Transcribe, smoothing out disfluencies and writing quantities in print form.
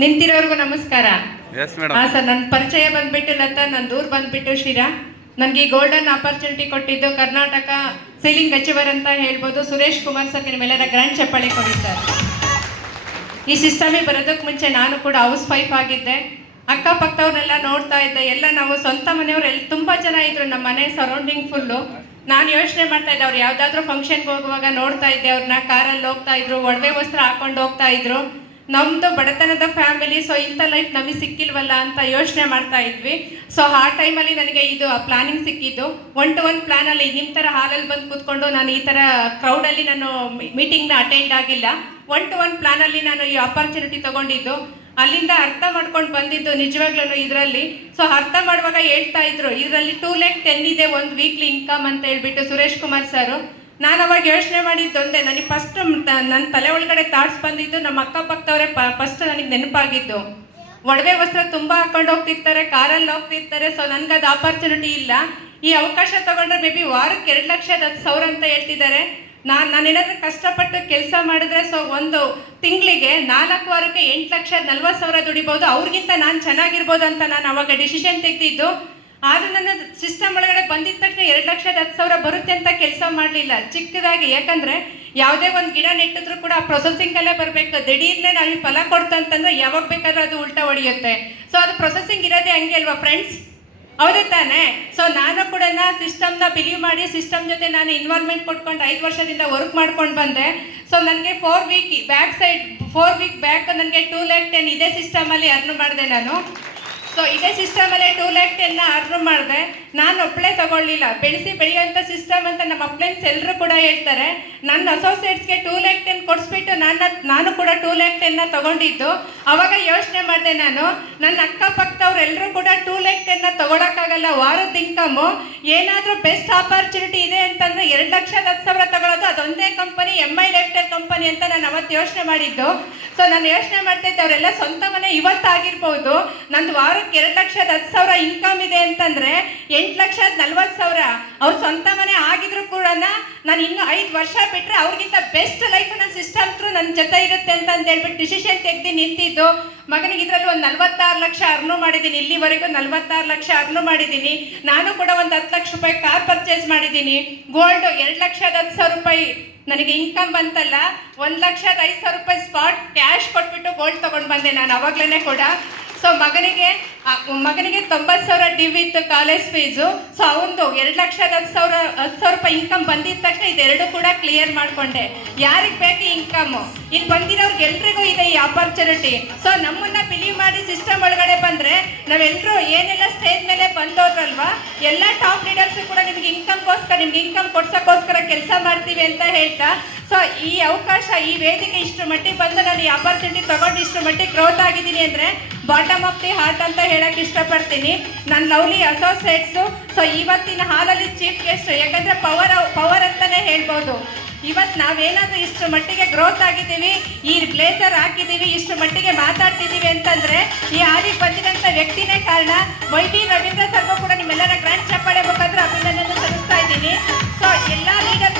ನಿಂತಿರೋರ್ಗು ನಮಸ್ಕಾರ. Yes madam. Sir, ನನ್ನ ಪರಿಚಯ ಬಂದ್ಬಿಟ್ಟು ಲತಾ, ನನ್ನ ದೂರ ಬಂದ್ಬಿಟ್ಟು ಶಿರಾ. ನನಗೆ ಈ ಗೋಲ್ಡನ್ ಆಪರ್ಚುನಿಟಿ ಕೊಟ್ಟಿದ್ದು ಕರ್ನಾಟಕ ಸೀಲಿಂಗ್ ಅಚೀವರ್ ಅಂತ ಹೇಳ್ಬೋದು ಸುರೇಶ್ ಕುಮಾರ್ ಸರ್. ನಿಮ್ಮೆಲ್ಲರ ಗ್ರ್ಯಾಂಡ್ ಚಪ್ಪಾಳೆ ಕೊಡಿ ಸರ್. ಈ ಸಿಸ್ಟಮಿಗೆ ಬರೋದಕ್ಕೆ ಮುಂಚೆ ನಾನು ಕೂಡ ಹೌಸ್ ವೈಫ್ ಆಗಿದ್ದೆ. ಅಕ್ಕಪಕ್ಕವ್ರನ್ನೆಲ್ಲ ನೋಡ್ತಾ ಇದ್ದೆ. ಎಲ್ಲ ನಾವು ಸ್ವಂತ ಮನೆಯವ್ರು ತುಂಬ ಜನ ಇದ್ರು ನಮ್ಮ ಮನೆ ಸರೌಂಡಿಂಗ್ ಫುಲ್ಲು. ನಾನು ಯೋಚನೆ ಮಾಡ್ತಾ ಇದ್ದೆ, ಅವ್ರು ಯಾವುದಾದ್ರೂ ಫಂಕ್ಷನ್ಗೆ ಹೋಗುವಾಗ ನೋಡ್ತಾ ಇದ್ದೆ ಅವ್ರನ್ನ. ಕಾರಲ್ಲಿ ಹೋಗ್ತಾ ಇದ್ರು, ಒಡವೆ ವಸ್ತ್ರ ಹಾಕೊಂಡು ಹೋಗ್ತಾ ಇದ್ರು. ನಮ್ಮದು ಬಡತನದ ಫ್ಯಾಮಿಲಿ, ಸೊ ಇಂಥ ಲೈಫ್ ನಮಗೆ ಸಿಕ್ಕಿಲ್ವಲ್ಲ ಅಂತ ಯೋಚನೆ ಮಾಡ್ತಾ ಇದ್ವಿ. ಸೊ ಆ ಟೈಮಲ್ಲಿ ನನಗೆ ಇದು ಪ್ಲಾನಿಂಗ್ ಸಿಕ್ಕಿದ್ದು. 1-to-1 ಪ್ಲಾನಲ್ಲಿ ನಿಮ್ಮ ಥರ ಹಾಲಲ್ಲಿ ಬಂದು ಕೂತ್ಕೊಂಡು ನಾನು ಈ ಥರ ಕ್ರೌಡಲ್ಲಿ ನಾನು ಮೀಟಿಂಗ್ನ ಅಟೆಂಡ್ ಆಗಿಲ್ಲ. 1-to-1 ಪ್ಲಾನಲ್ಲಿ ನಾನು ಈ ಆಪರ್ಚುನಿಟಿ ತೊಗೊಂಡಿದ್ದು. ಅಲ್ಲಿಂದ ಅರ್ಥ ಮಾಡ್ಕೊಂಡು ಬಂದಿದ್ದು ನಿಜವಾಗ್ಲೂ ಇದರಲ್ಲಿ. ಸೊ ಅರ್ಥ ಮಾಡುವಾಗ ಹೇಳ್ತಾ ಇದ್ರು, ಇದರಲ್ಲಿ 2,10,000 ಇದೆ ಒಂದು ವೀಕ್ಲಿ ಇನ್ಕಮ್ ಅಂತ ಹೇಳ್ಬಿಟ್ಟು ಸುರೇಶ್ ಕುಮಾರ್ ಸರು. ನಾನು ಅವಾಗ ಯೋಚನೆ ಮಾಡಿದ್ದೊಂದೇ, ನನಗೆ ಫಸ್ಟ್ ನನ್ನ ತಲೆ ಒಳಗಡೆ ಥಾಟ್ಸ್ ಬಂದಿದ್ದು ನಮ್ಮ ಅಕ್ಕಪಕ್ಕದವರೇ ಫಸ್ಟ್ ನನಗೆ ನೆನಪಾಗಿದ್ದು. ಒಡವೆ ವಸ್ತ್ರ ತುಂಬ ಹಾಕೊಂಡು ಹೋಗ್ತಿರ್ತಾರೆ, ಕಾರಲ್ಲಿ ಹೋಗ್ತಿರ್ತಾರೆ. ಸೊ ನನಗದು ಆಪರ್ಚುನಿಟಿ ಇಲ್ಲ. ಈ ಅವಕಾಶ ತೊಗೊಂಡ್ರೆ ಮೇ ಬಿ ವಾರಕ್ಕೆ 2,10,000 ಅಂತ ಹೇಳ್ತಿದ್ದಾರೆ. ನಾನೇನಾದ್ರೂ ಕಷ್ಟಪಟ್ಟು ಕೆಲಸ ಮಾಡಿದ್ರೆ ಸೊ ಒಂದು ತಿಂಗಳಿಗೆ 4 ವಾರಕ್ಕೆ 8,40,000 ದುಡಿಬೋದು. ಅವ್ರಿಗಿಂತ ನಾನು ಚೆನ್ನಾಗಿರ್ಬೋದು ಅಂತ ನಾನು ಅವಾಗ ಡಿಸಿಷನ್ ತೆಗೆದಿದ್ದು. ಆದರೂ ನನ್ನ ಸಿಸ್ಟಮ್ ಒಳಗಡೆ ಬಂದಿದ್ದ ತಕ್ಷಣ 2,10,000 ಬರುತ್ತೆ ಅಂತ ಕೆಲಸ ಮಾಡಲಿಲ್ಲ ಚಿಕ್ಕದಾಗಿ. ಯಾಕಂದರೆ ಯಾವುದೇ ಒಂದು ಗಿಡ ನೆಟ್ಟಿದ್ರು ಕೂಡ ಪ್ರೊಸೆಸಿಂಗಲ್ಲೇ ಬರಬೇಕು. ದಿಢೀರ್ನೇ ನಾವು ಫಲ ಕೊಡ್ತಂತಂದ್ರೆ ಯಾವಾಗ ಬೇಕಾದ್ರೂ ಅದು ಉಲ್ಟಾ ಹೊಡೆಯುತ್ತೆ. ಸೊ ಅದು ಪ್ರೊಸೆಸಿಂಗ್ ಇರೋದೇ ಹಂಗೆ ಅಲ್ವಾ ಫ್ರೆಂಡ್ಸ್? ಹೌದು ತಾನೆ? ಸೊ ನಾನು ಕೂಡ ಸಿಸ್ಟಮ್ನ ಬಿಲೀವ್ ಮಾಡಿ ಸಿಸ್ಟಮ್ ಜೊತೆ ನಾನು ಇನ್ವಾಲ್ವ್ಮೆಂಟ್ ಕೊಟ್ಕೊಂಡು 5 ವರ್ಷದಿಂದ ವರ್ಕ್ ಮಾಡ್ಕೊಂಡು ಬಂದೆ. ಸೊ ನನಗೆ 4 ವೀಕ್ ಬ್ಯಾಕ್ ನನಗೆ 2,10,000 ಇದೇ ಸಿಸ್ಟಮಲ್ಲಿ ಅರ್ನ್ ಮಾಡಿದೆ ನಾನು. ಸೊ ಇದೇ ಸಿಸ್ಟಮಲ್ಲೇ 2,10,000 ಅರ್ನ್ ಮಾಡಿದೆ. ನಾನು ಒಬ್ಬಳೇ ತಗೊಳ್ಳಿಲ್ಲ, ಬೆಳೆಯುವಂಥ ಸಿಸ್ಟಮ್ ಅಂತ ನಮ್ಮ ಅಪ್ಲೈನ್ಸ್ ಎಲ್ಲರೂ ಕೂಡ ಹೇಳ್ತಾರೆ. ನನ್ನ ಅಸೋಸಿಯೇಟ್ಸ್ಗೆ 2,10,000 ಕೊಡಿಸ್ಬಿಟ್ಟು ನಾನು ಕೂಡ 2,10,000 ತಗೊಂಡಿದ್ದು. ಅವಾಗ ಯೋಚನೆ ಮಾಡಿದೆ ನಾನು, ನನ್ನ ಅಕ್ಕಪಕ್ಕದವ್ರೆಲ್ಲರೂ ಕೂಡ 2,10,000 ತಗೊಳಕ್ಕಾಗಲ್ಲ ವಾರದ ಇನ್ಕಮ್ಮು. ಏನಾದರೂ ಬೆಸ್ಟ್ ಆಪರ್ಚುನಿಟಿ ಇದೆ ಅಂತಂದರೆ 2,10,000 ತಗೊಳ್ಳೋದು. ಅದೊಂದೇ ಕಂಪನಿ, MI ಲೈಫ್ಸ್ಟೈಲ್ ಕಂಪನಿ ಅಂತ ನಾನು ಅವತ್ತು ಯೋಚನೆ ಮಾಡಿದ್ದು. ಸೊ ನಾನು ಯೋಚನೆ ಮಾಡ್ತಿದ್ದೆ, ಅವರೆಲ್ಲ ಸ್ವಂತ ಮನೆ ಇವತ್ತಾಗಿರ್ಬೋದು, ನಂದು ವಾರಕ್ಕೆ 2,10,000 ಇನ್ಕಮ್ ಇದೆ ಅಂತಂದರೆ 8,40,000 ಅವ್ರ ಸ್ವಂತ ಮನೆ ಆಗಿದ್ರು ಕೂಡ ನಾನು ಇನ್ನೂ 5 ವರ್ಷ ಬಿಟ್ಟರೆ ಅವ್ರಿಗಿಂತ ಬೆಸ್ಟ್ ಲೈಫ್ ನನ್ನ ಸಿಸ್ಟಮ್ ಥ್ರೂ ನನ್ನ ಜೊತೆ ಇರುತ್ತೆ ಅಂತ ಹೇಳ್ಬಿಟ್ಟು ಡಿಸಿಷನ್ ತೆಗೆದು ನಿಂತಿದ್ದು. ಮಗನಿಗೆ ಇದರಲ್ಲಿ ಒಂದು 46 ಲಕ್ಷ ಅರ್ನು ಮಾಡಿದ್ದೀನಿ. ಇಲ್ಲಿವರೆಗೂ 46 ಲಕ್ಷ ಅರ್ನು ಮಾಡಿದ್ದೀನಿ. ನಾನು ಕೂಡ ಒಂದು 10 ಲಕ್ಷ ರೂಪಾಯಿ ಕಾರ್ ಪರ್ಚೇಸ್ ಮಾಡಿದ್ದೀನಿ. ಗೋಲ್ಡು 2,10,000 ರೂಪಾಯಿ ನನಗೆ ಇನ್ಕಮ್ ಬಂತಲ್ಲ, 1,05,000 ರೂಪಾಯಿ ಸ್ಪಾಟ್ ಕ್ಯಾಶ್ ಕೊಟ್ಬಿಟ್ಟು ಗೋಲ್ಡ್ ತೊಗೊಂಡು ಬಂದೆ ನಾನು ಅವಾಗಲೇ ಕೂಡ. ಸೊ ಮಗನಿಗೆ 90,000 D with college fees. So ಅವನು 2,10,000 ರೂಪಾಯಿ ಇನ್ಕಮ್ ಬಂದಿದ್ದ ತಕ್ಷಣ ಇದೆರಡು ಕೂಡ ಕ್ಲಿಯರ್ ಮಾಡಿಕೊಂಡೆ. ಯಾರಿಗೆ ಬೇಕು ಇನ್ಕಮ್ಮು? ಇಲ್ಲಿ ಬಂದಿರೋರ್ಗೆ ಎಲ್ರಿಗೂ ಇದೆ ಈ ಆಪರ್ಚುನಿಟಿ. ಸೊ ನಮ್ಮನ್ನ ಬಿಲೀವ್ ಮಾಡಿ ಸಿಸ್ಟಮ್ ಒಳಗಡೆ ಬಂದರೆ ನಾವೆಲ್ಲರೂ ಏನೆಲ್ಲ ಸ್ಟೇಜ್ ಮೇಲೆ ಬಂದವ್ರಲ್ವಾ, ಎಲ್ಲ ಟಾಪ್ ಲೀಡರ್ಸು ಕೂಡ ನಿಮ್ಗೆ ಇನ್ಕಮ್ ಕೊಡ್ಸೋಕ್ಕೋಸ್ಕರ ಕೆಲಸ ಮಾಡ್ತೀವಿ ಅಂತ ಹೇಳ್ತಾ, ಸೊ ಈ ಅವಕಾಶ, ಈ ವೇದಿಕೆ ಇಷ್ಟು ಮಟ್ಟಿಗೆ ಬಂದು ನಾನು ಈ ಆಪರ್ಚುನಿಟಿ ತಗೊಂಡು ಇಷ್ಟು ಮಟ್ಟಿಗೆ ಗ್ರೋತ್ ಆಗಿದ್ದೀನಿ ಅಂದರೆ ಬಾಟಮ್ ಆಫ್ ದಿ ಹಾರ್ಟ್ ಅಂತ ಹೇಳಕ್ಕೆ ಇಷ್ಟಪಡ್ತೀನಿ. ನನ್ನ ಲವ್ಲಿ ಅಸೋಸಿಯೇಟ್ಸು. ಸೊ ಇವತ್ತಿನ ಹಾಲಲ್ಲಿ ಚೀಫ್ ಗೆಸ್ಟ್, ಯಾಕಂದರೆ ಪವರ್ ಅಂತಲೇ ಹೇಳ್ಬೋದು. ಇವತ್ತು ನಾವೇನಾದರೂ ಇಷ್ಟು ಮಟ್ಟಿಗೆ ಗ್ರೋತ್ ಆಗಿದ್ದೀವಿ, ಈ ಬ್ಲೇಸರ್ ಹಾಕಿದ್ದೀವಿ, ಇಷ್ಟು ಮಟ್ಟಿಗೆ ಮಾತಾಡ್ತಿದ್ದೀವಿ ಅಂತಂದರೆ ಈ ಹಾಲಿಗೆ ಬಂದಿರೋಂಥ ವ್ಯಕ್ತಿನೇ ಕಾರಣ. ವೈಬಿ ರವೀಂದ್ರ ಸರ್ಗೂ ಕೂಡ ನಿಮ್ಮೆಲ್ಲರ ಗ್ರ್ಯಾಂಡ್ ಚಪ್ಪಾಳೆ ಮುಖಾಂತರ ಅಭಿನಂದನೆ ಸಲ್ಲಿಸ್ತಾ ಇದ್ದೀನಿ. ಸೊ ಎಲ್ಲ ಲೀಡರ್